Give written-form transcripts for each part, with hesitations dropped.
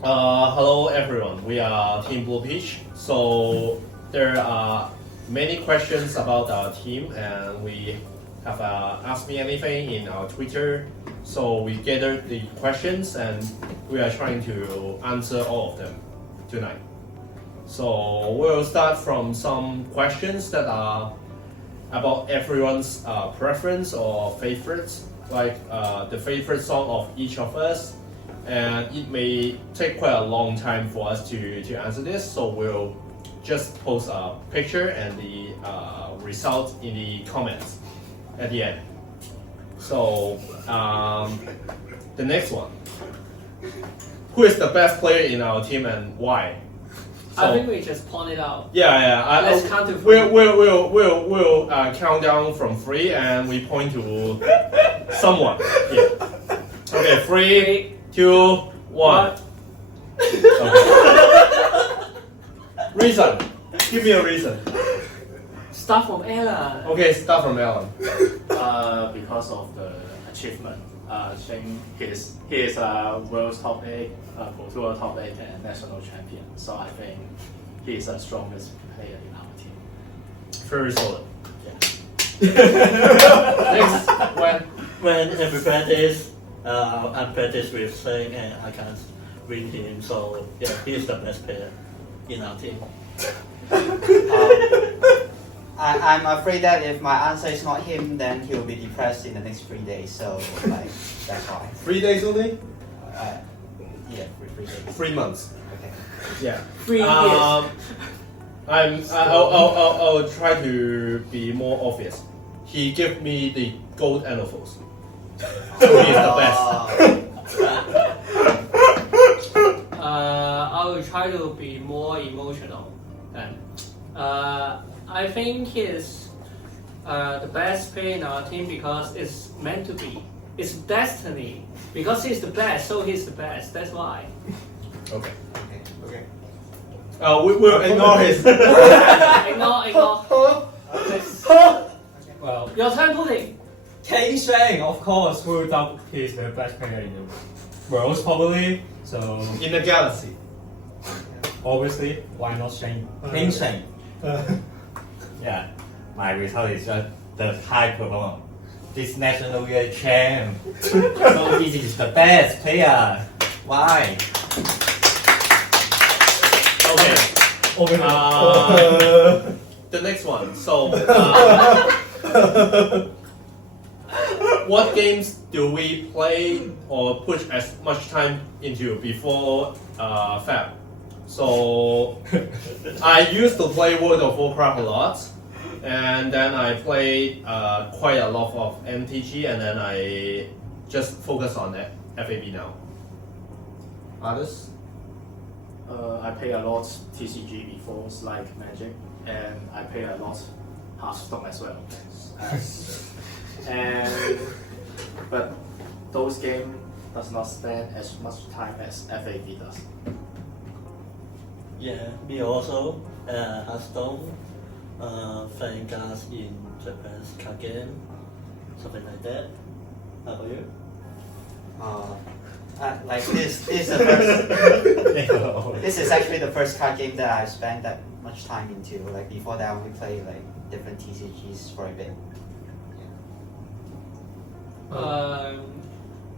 Hello everyone, we are Team Blue Peach. So there are many questions about our team and we have asked me anything in our Twitter. So we gathered the questions and we are trying to answer all of them tonight. So we'll start from some questions that are about everyone's preference or favorites, like the favorite song of each of us. And it may take quite a long time for us to answer this, so we'll just post a picture and the result in the comments at the end. So the next one, who is the best player in our team and why? So, I think we just point it out. Yeah. Let's count to 3. We'll count down from 3 and we point to someone. Yeah. Okay, 3, 2, 1. Okay. Reason. Give me a reason. Start from Ella. Okay, start from Alan. Because of the achievement. I think he is a world top 8, Pro Tour top 8 and national champion. So I think he is the strongest player in our team. Very solid. Yeah. Next, when every practice, I practice with Sing and I can't win him, so yeah, he is the best player in our team. I'm afraid that if my answer is not him, then he'll be depressed in the next 3 days. So like that's why. 3 days only? Yeah, 3 days. 3 months. Okay. Yeah. 3 years. I'll try to be more obvious. He gave me the gold anophyls. So he is the best. I will try to be more emotional. Then, I think he is the best player in our team because it's meant to be. It's destiny. Because he's the best, so he's the best. That's why. Okay. Okay. We'll ignore his. Ignore. Well, Your turn, Pudding. K Shang, of course, without doubt he's the best player in the world, probably. So, In the galaxy. obviously, why not Shang? King Shang. Yeah, my result is just the high performer. This national year champ. So he is the best player. Why? Okay. Obviously. The next one. So, what games do we play or push as much time into before Fab? So, I used to play World of Warcraft a lot, and then I played quite a lot of MTG, and then I just focus on FAB now. Others? I play a lot TCG before, like Magic, and I play a lot Hearthstone as well. But those games does not spend as much time as FAB does. Yeah, me also. Hearthstone, playing cards in Japan's card game, something like that. How about you? Like this is the first. This is actually the first card game that I spent that much time into. Like before that, I only played like different TCGs for a bit.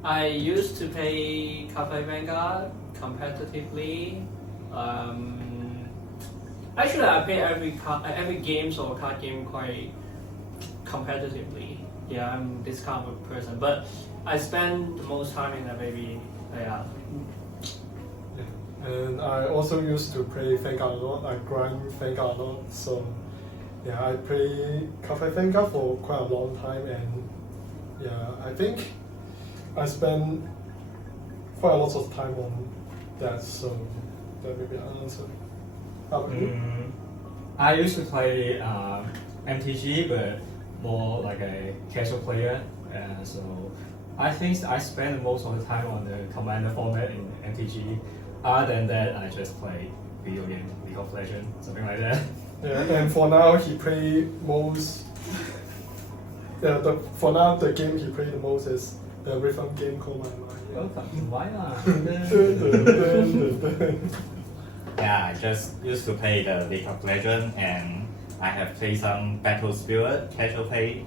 I used to play Cafe Vanguard competitively. Actually, I play every games or card game quite competitively. Yeah, I'm this kind of person, but I spend the most time in FAB. Yeah. And I also used to play Vanguard a lot. I grind Vanguard a lot. So yeah, I play Cafe Vanguard for quite a long time, and yeah, I think I spend quite a lot of time on that. So that may be an answer. How about you? I used to play MTG, but more like a casual player. So I think I spend most of the time on the Commander format in MTG. Other than that, I just play video game, League of Legends, something like that. Yeah, and for now he play most. Yeah, for now the game he play the most is the rhythm game called My Mind. Welcome, why not? Yeah, I just used to play the League of Legends and I have played some Battle Spirit casual play,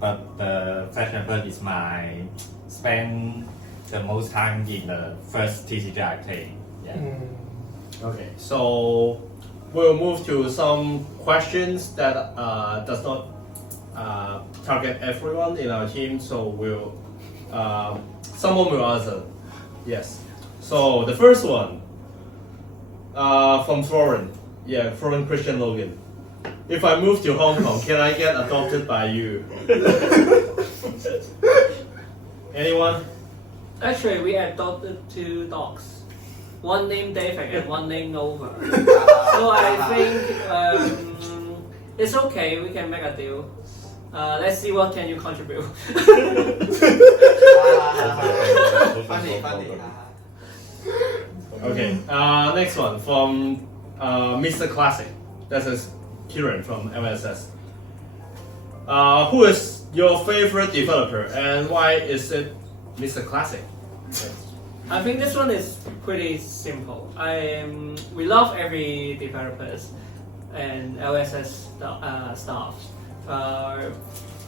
but the Fashion Bird is my spend the most time in the first TCG I played. Yeah. Okay, so we'll move to some questions that does not target everyone in our team. So we'll someone will answer. Yes. So the first one from Florent. Yeah, Florent Christian Logan. If I move to Hong Kong, can I get adopted by you? Anyone? Actually, we adopted 2 dogs. One named David and one named Nova. So I think it's okay. We can make a deal. Let's see what can you contribute. Funny. Okay. Next one from Mr. Classic. This is Kieran from MSS. Who is your favorite developer and why is it Mr. Classic? I think this one is pretty simple. We love every developers and LSS staff.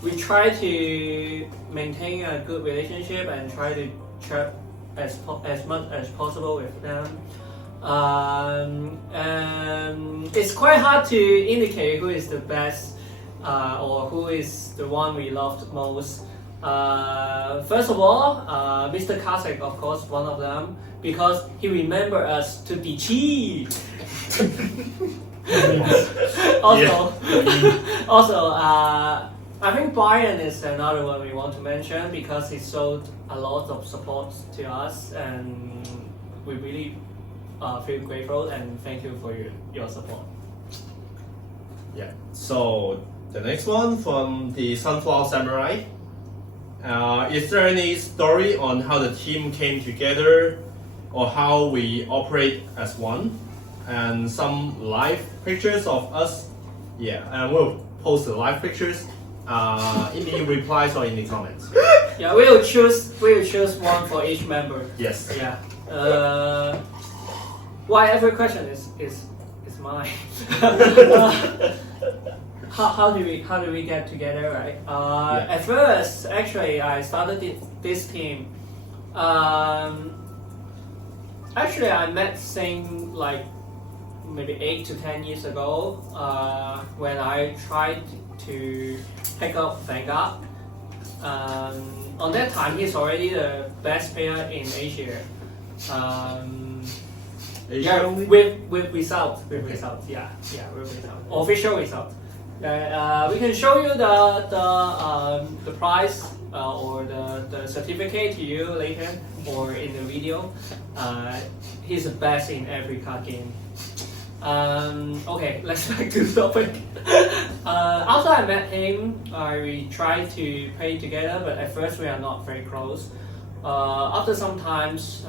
We try to maintain a good relationship and try to chat as much as possible with them. And it's quite hard to indicate who is the best or who is the one we loved most. First of all, Mr. Classic, of course, one of them, because he remembered us to be cheap. Also, I think Brian is another one we want to mention because he showed a lot of support to us, and we really feel grateful and thank you for your support. Yeah. So the next one from the Sunflower Samurai. Is there any story on how the team came together or how we operate as one? And some live pictures of us. Yeah, and we'll post the live pictures in the replies or in the comments. Yeah, we'll choose one for each member. Yes. Yeah. Why every question is mine? How do we get together, right? At first, actually, I started this team. Actually, I met Sing like maybe 8 to 10 years ago when I tried to pick up Vanguard. On that time, he's already the best player in Asia. Asia only? With results, official results. We can show you the prize or the certificate to you later or in the video. He's the best in every card game. Okay, let's back to the topic. After I met him, we tried to play together, but at first we are not very close. After some times,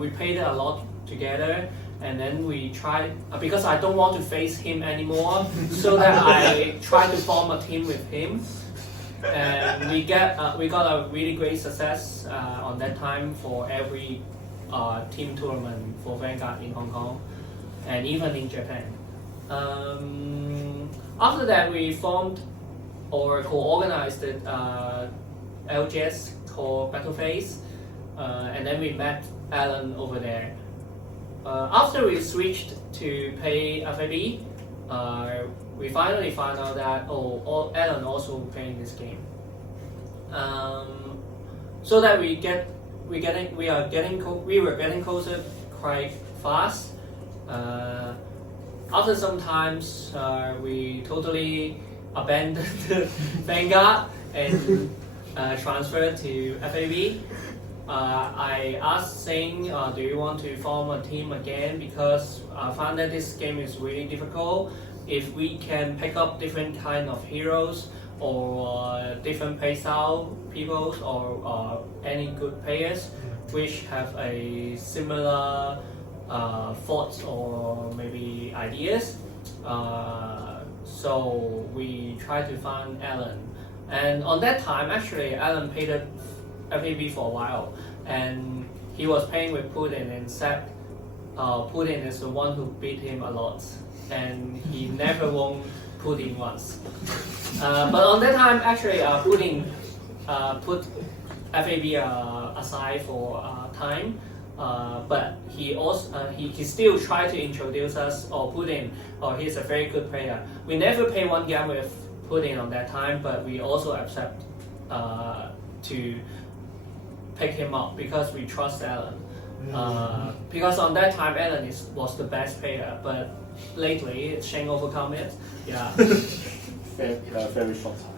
we played a lot together, and then we tried because I don't want to face him anymore, so that I tried to form a team with him, and we got a really great success on that time for every team tournament for Vanguard in Hong Kong, and even in Japan. After that, we formed or co-organized the LGS called Battle Phase, and then we met Alan over there. After we switched to play FAB, we finally found out that Alan also playing this game. So that we were getting closer quite fast. After some times, we totally abandoned Vanguard and transferred to FAB. I asked Sing, do you want to form a team again? Because I found that this game is really difficult. If we can pick up different kind of heroes or different playstyle people or any good players which have a similar thoughts or maybe ideas. So we try to find Alan, And on that time, actually, Alan played FAB for a while, and he was playing with Putin, and said Putin is the one who beat him a lot, and he never won Putin once. But on that time, actually, Putin put FAB aside for time, but he also he still tried to introduce us or Putin. He's a very good player. We never played one game with Putin on that time, but we also accept to pick him up because we trust Alan. Because on that time Alan was the best player, but lately Shane overcome it. Yeah. Very short time.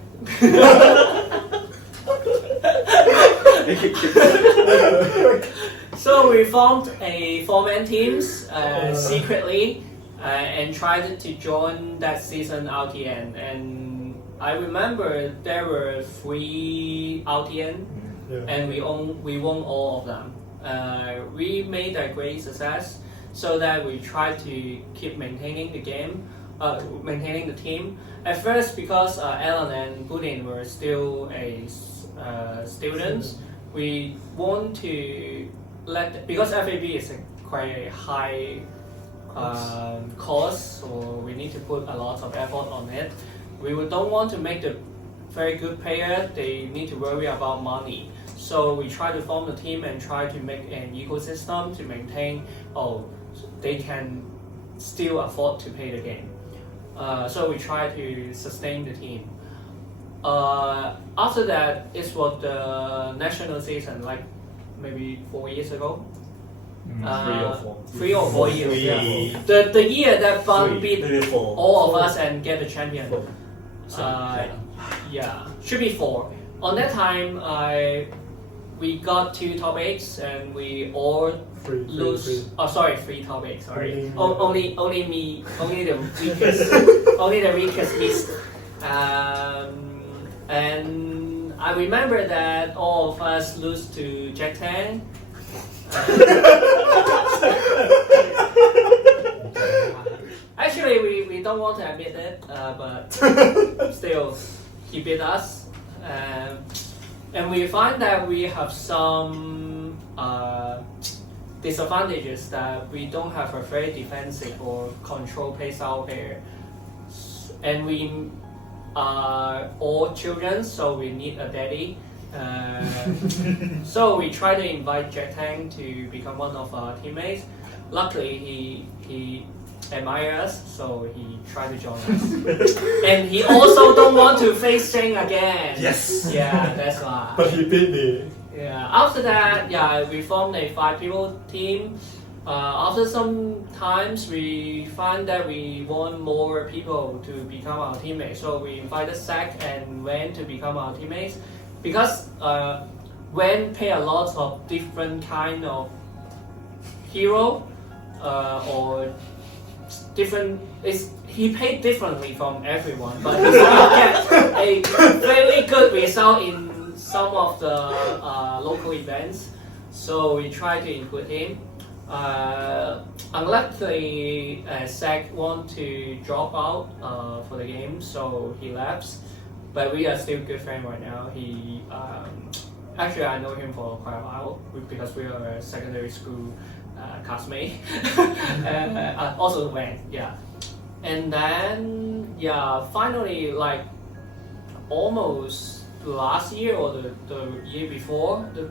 So we formed a 4-man teams secretly and tried to join that season RTN. And I remember there were 3 RTN, and we won all of them. We made a great success, so that we tried to keep maintaining the game, maintaining the team. At first, because Alan and Putin were still students, we want to because FAB is quite a high cost, so we need to put a lot of effort on it. We don't want to make the very good player, they need to worry about money. So we try to form the team and try to make an ecosystem to maintain, they can still afford to pay the game. So we try to sustain the team. After that, it was the national season, like maybe 4 years ago. 3 or 4 years. Yeah. The year that Bun beat all of us and get the champion. Yeah, should be 4. On that time, we got 2 top 8s and we all lose. Oh, sorry, 3 top 8s. Sorry, only me, only the weakest, only the weakest missed. And I remember that all of us lose to Jack Tang. Actually, we don't want to admit it, but still, he beat us. And we find that we have some disadvantages, that we don't have a very defensive or control play style player. And we are all children, so we need a daddy. So we try to invite Jack Tang to become one of our teammates. Luckily, he admires us, so he tried to join us. And he also don't want to face Shane again. Yes. Yeah, that's why. But he beat me. Yeah. After that, we formed a 5-people team. After some times, we find that we want more people to become our teammates. So we invited Zach and Wen to become our teammates. Because Wen play a lot of different kind of hero or different. He played differently from everyone, but he still get a very good result in some of the local events. So we try to include him. Unluckily, Zach want to drop out for the game, so he left. But we are still good friends right now. He actually I know him for quite a while because we are a secondary school classmate. Also Wen, yeah. And then finally, like almost last year or the year before, the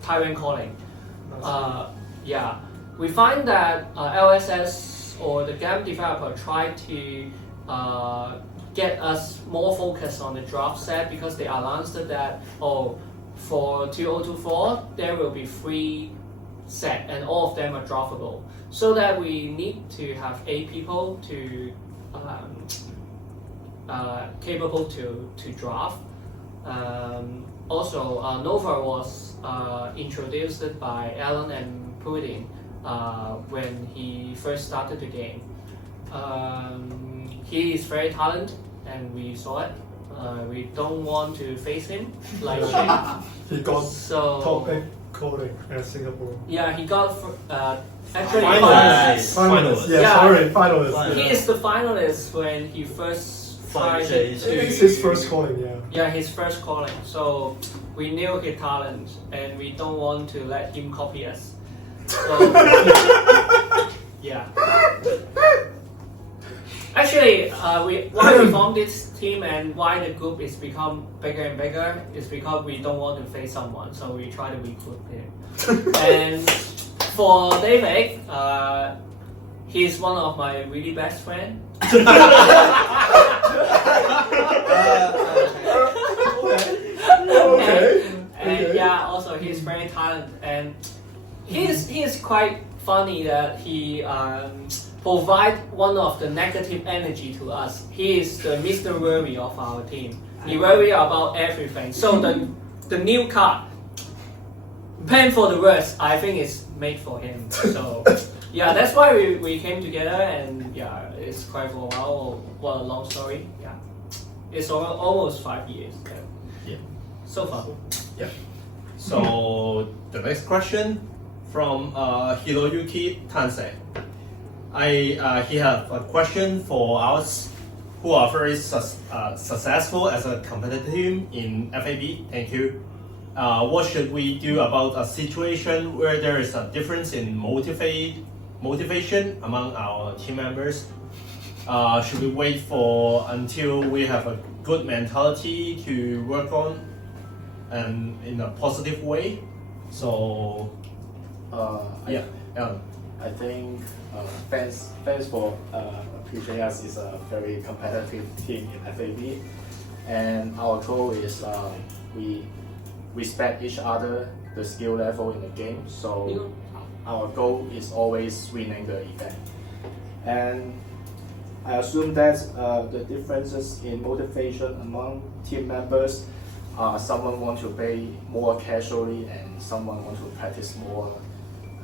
Taiwan Calling. We find that LSS or the game developer tried to get us more focused on the draft set, because they announced that for 2024 there will be 3 set and all of them are draftable, so that we need to have 8 people to capable to draft. Also, Nova was introduced by Alan and Putin when he first started the game. He is very talented, and we saw it. We don't want to face him like He got so. top 8 calling at Singapore. Yeah, he got actually Finalist. Yeah, sorry, finalist. He is the finalist when he first tried Chase. It's to his first calling, yeah. yeah, his first calling. So we knew his talent, and we don't want to let him copy us. So yeah. Actually, why we formed this team and why the group is become bigger and bigger is because we don't want to face someone, so we try to recruit him. And for David, he's one of my really best friends. And yeah, also he's very talented, and he is quite funny that he provide one of the negative energy to us. He is the Mr. Worry of our team. He worry about everything. So the new card, plan for the worst, I think is made for him. So yeah, that's why we came together, and yeah, it's quite for a while. What a long story. Yeah, it's almost 5 years. Yeah. So far. Yeah. So the next question from Hiroyuki Tansei. He have a question for us who are very successful as a competitive team in FAB. Thank you. What should we do about a situation where there is a difference in motivation among our team members? Should we wait for until we have a good mentality to work on and in a positive way? So yeah, Alan. I think fans for appreciate us is a very competitive team in FAB, and our goal is we respect each other, the skill level in the game. So our goal is always winning the event, and I assume that the differences in motivation among team members, someone want to play more casually and someone want to practice more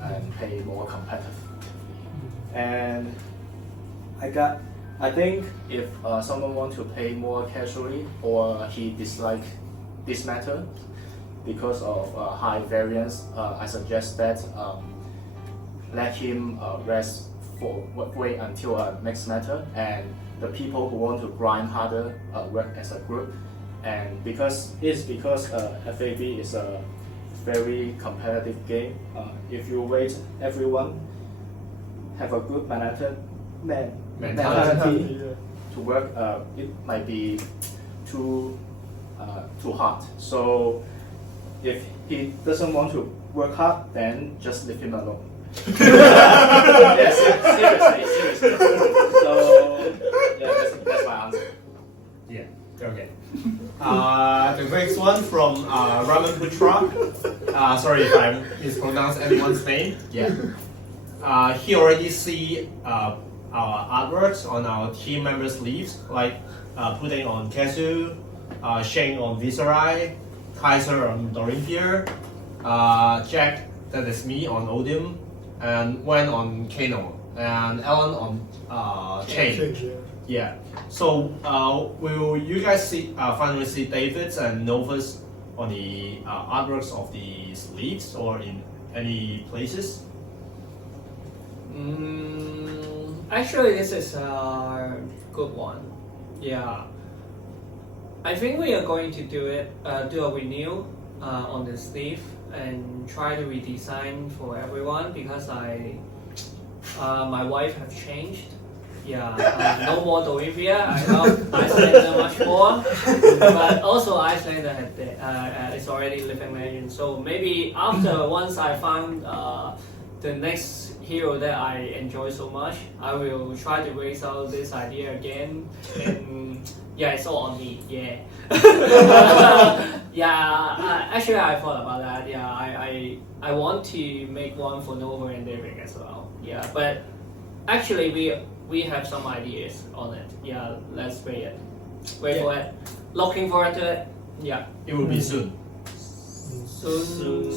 and play more competitively. And I think if someone want to play more casually or he dislike this method because of high variance, I suggest that let him rest wait until next method, and the people who want to grind harder work as a group. And because FAB is a very competitive game, if you wait everyone have a good mentality to work, it might be too hard. So if he doesn't want to work hard, then just leave him alone. Yes, seriously. So yeah, that's my answer. Yeah. Okay. The next one from Raman Putra. Sorry if I mispronounced anyone's name. Yeah. He already see our artworks on our team members' sleeves, like putting on Kesu, Shane on Viserai, Kaiser on Dorinthia, Jack, that is me, on Odium, and Wen on Kano, and Alan on Chain. Yeah. So will you guys finally see David's and Nova's on the artworks of the sleeves or in any places? Actually, this is a good one. Yeah. I think we are going to do a renew on the sleeve and try to redesign for everyone, because my wife has changed. Yeah, no more Bolivia. I love Iceland much more, but also Iceland is already living legend. So maybe once I find the next hero that I enjoy so much, I will try to raise out this idea again. And yeah, it's all on me. Yeah. Actually, I thought about that. Yeah, I want to make one for Nova and David as well. Yeah, but actually we have some ideas on it. Yeah, let's wait for it. Looking forward to it. Yeah. It will be soon. Soon.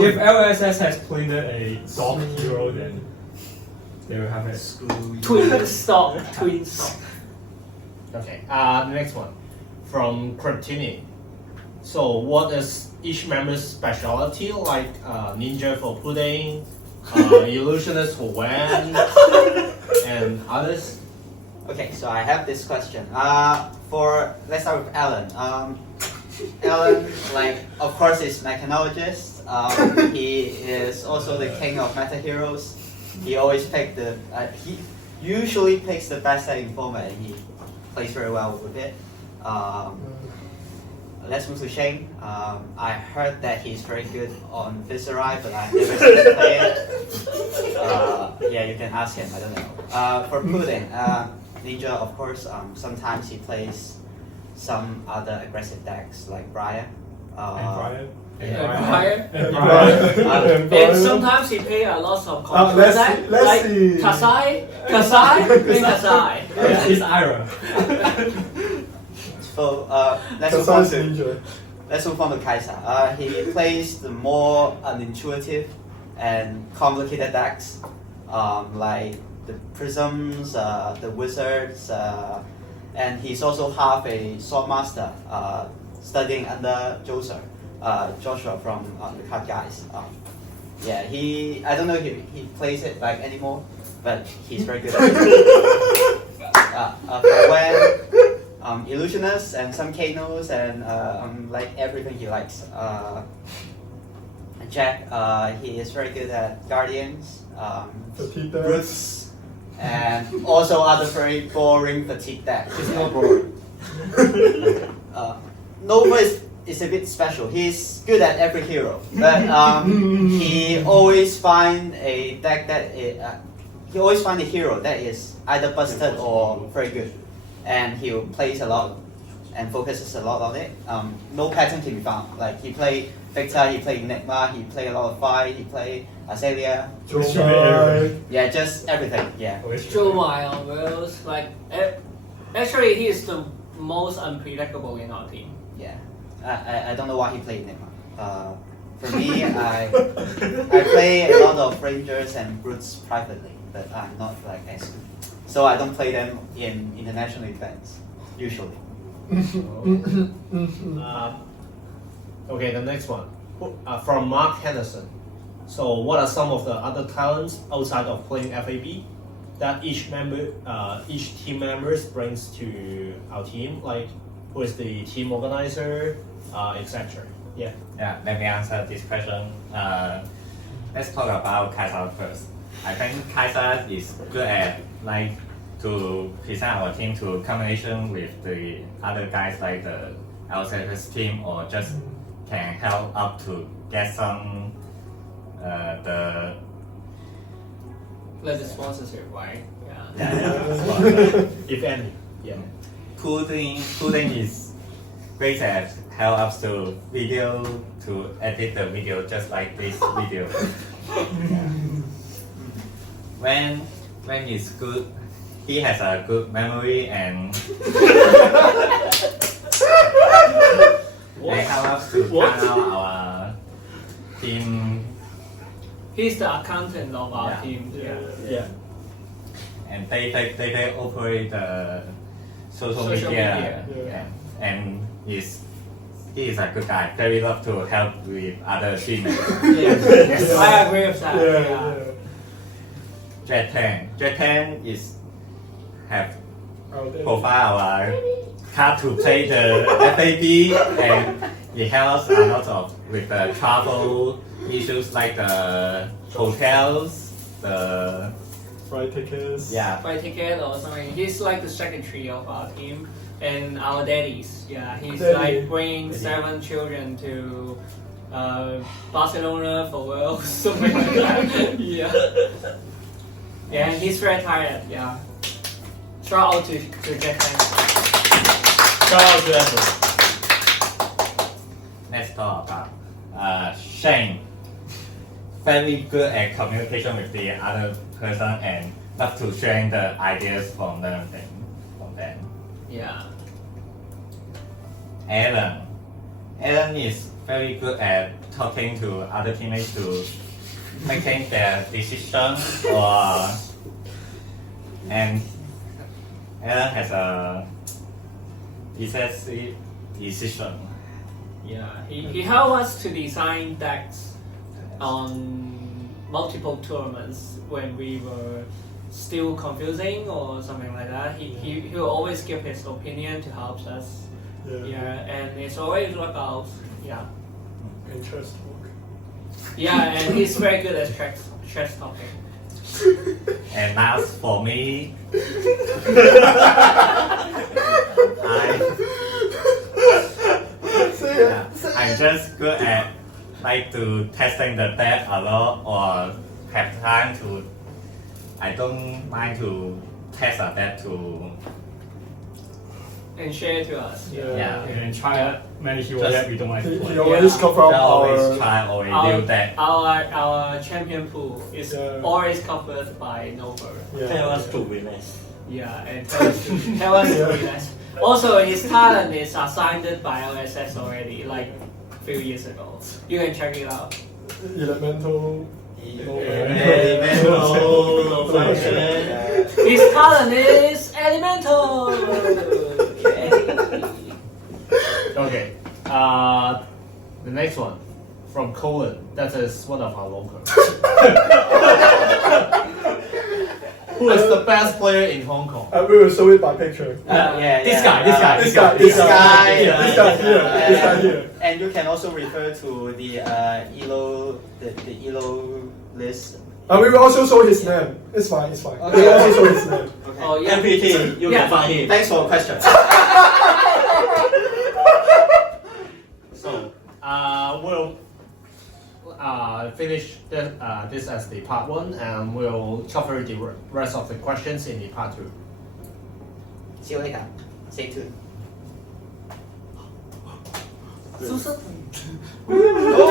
If LSS has printed a dog hero, then they will have it. Twin stock. Okay. The next one from Cretini. So, what is each member's specialty? Like ninja for pudding, illusionist for Wen, and others. Okay, so I have this question. Let's start with Alan. Alan, like, of course, is mechanologist. He is also the king of meta heroes. He always he usually picks the best setting format, and he plays very well with it. Let's move to Shane. I heard that he's very good on Viserai, but I've never seen him play it. Yeah, you can ask him. I don't know. For Pudding, Ninja, of course. Sometimes he plays some other aggressive decks like Brian. Brian. And sometimes he play a lot of control deck, like see. Kasai, playing Kasai. Yeah, it's Ira. So let's move on to Kaisa. He plays the more unintuitive and complicated decks, like the Prisms, the Wizards, and he's also half a Swordmaster, studying under Joshua from the Card Guys. Yeah, I don't know if he plays it like anymore, but he's very good at it. For when Illusionists and some Kanos and like everything he likes. Jack, he is very good at Guardians, Brutes, and also other very boring fatigue decks. It's not boring. Nova is a bit special. He's good at every hero, but he always find a deck that he always find a hero that is either busted or very good, and he plays a lot and focuses a lot on it. No pattern can be found. Like he play Victor, he play Enigma, he play a lot of Fight, he play Azalea. Yeah, just everything. Yeah. Joe Wild, Wells, like actually he is the most unpredictable in our team. Yeah. I don't know why he played Enigma. For me, I play a lot of Rangers and Brutes privately, but I'm not like as good. So I don't play them in international events, usually. Okay, the next one. From Mark Henderson. So what are some of the other talents outside of playing FAB that each team members brings to our team? Like, who is the team organizer, etc. Yeah. Yeah, let me answer this question. Let's talk about Kaisa first. I think Kaisa is good at like to present our team to combination with the other guys like the LCS team, or just can help up to get some Like the sponsorship, right? Yeah. If any. Yeah. Pudding is great at help us to video to edit the video just like this video. When it's good, he has a good memory and they help us to plan out our team. He's the accountant of our Yeah. team. Yeah. And they operate the social Social media, media. and he is a good guy. Very love to help with other teammates. Yes. I agree with that. Jet10 is have profile our card to play the FAB, and it helps a lot of with the travel issues like the hotels, the Flight tickets. Flight ticket or something. He's like the secretary of our team and our daddies. Yeah, he's like bringing 7 children to Barcelona for World, something like that. Yeah. Yeah, and he's very tired. Yeah. Shout out to Japan. Shout out to everyone. Let's talk about Shane. Very good at communication with the other person and love to share the ideas from them. Yeah. Alan is very good at talking to other teammates to making their decisions, and Alan has a decisive decision. Yeah. He helped us to design decks on multiple tournaments when we were still confusing or something like that, he will always give his opinion to help us. Yeah, and it's always work out. Yeah. And chess talk. Yeah, and he's very good at chess talking. And now for me, I'm just good at like to testing the deck a lot or have time to. I don't mind to test a deck to. And share to us. Yeah, and try many hero that we don't like to He play. always come from Always our. try or new deck. Our champion pool is Yeah. always covered by Nova. Tell us to relax. Yeah, and tell us to relax. Also, his talent is assigned by LSS already, like a few years ago. You can check it out. Elemental. His talent is elemental. Okay. The next one from Colin. That is one of our locals. Who is the best player in Hong Kong? We will show it by picture. This guy. This guy here. And you can also refer to the ELO list. We will also show his name. It's fine. We will also show his name. Okay. Oh yeah. MPT, you Yeah. can find him. Thanks for the question. So, we'll finish this as the part 1, and we'll cover the rest of the questions in the part 2. See you later. Stay tuned. Susan. Oh,